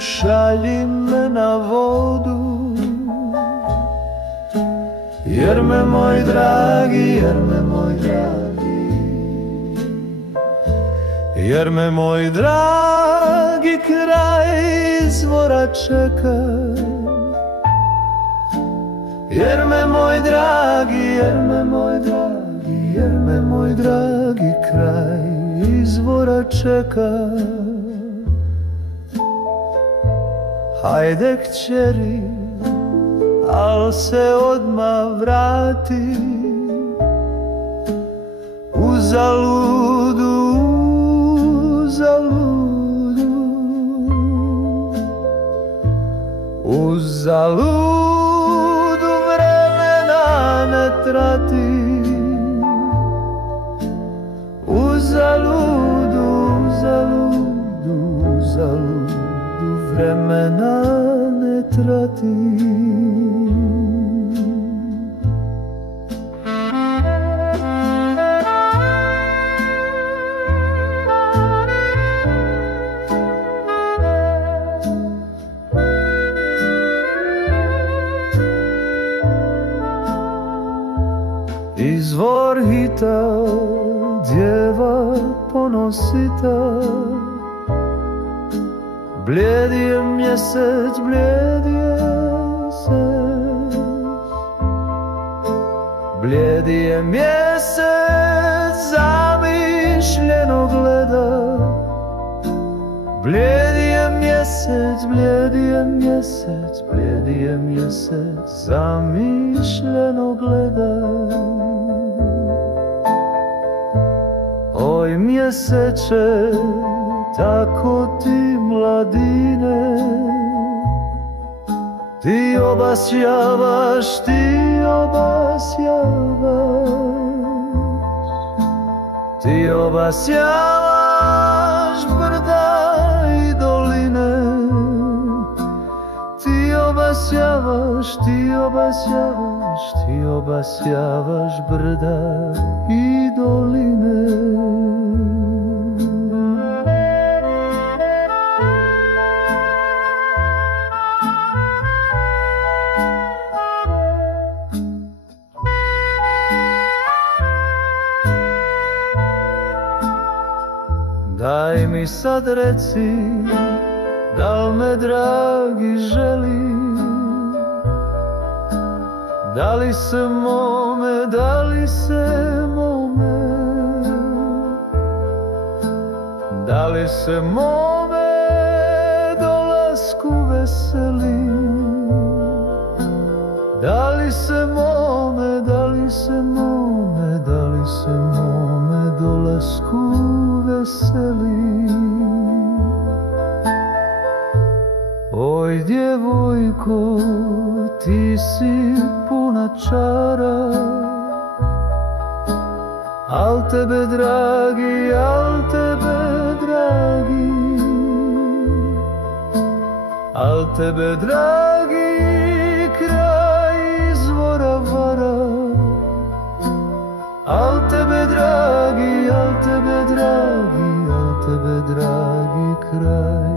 šalji me na vodu, jer me moj dragi, jer me moj dragi kraj izvora čeka, jer me moj dragi, jer me moj dragi kraj izvora čeka. Hajde kćeri, al se odmah vrati, uzaludu, uzaludu vremena ne trati, uzaludu, vremena ne trati. Izvor hita, djeva ponosita, blijedi je mjesec, blijedi je mjesec, zamišljeno gleda, blijedi je mjesec, zamišljeno gleda. Oj mjeseče, tako ti mladine, ti obasjavaš, ti obasjavaš brda i doline, ti obasjavaš brda i doline. Daj mi sad reci, da li me dragi želi, da li se mome, da li se mome dolasku veseli, da li se mome dolasku veseli. Oj djevojko, ti si puna čara, al tebe dragi, al tebe dragi kraj izvora vara, al tebe dragi kraj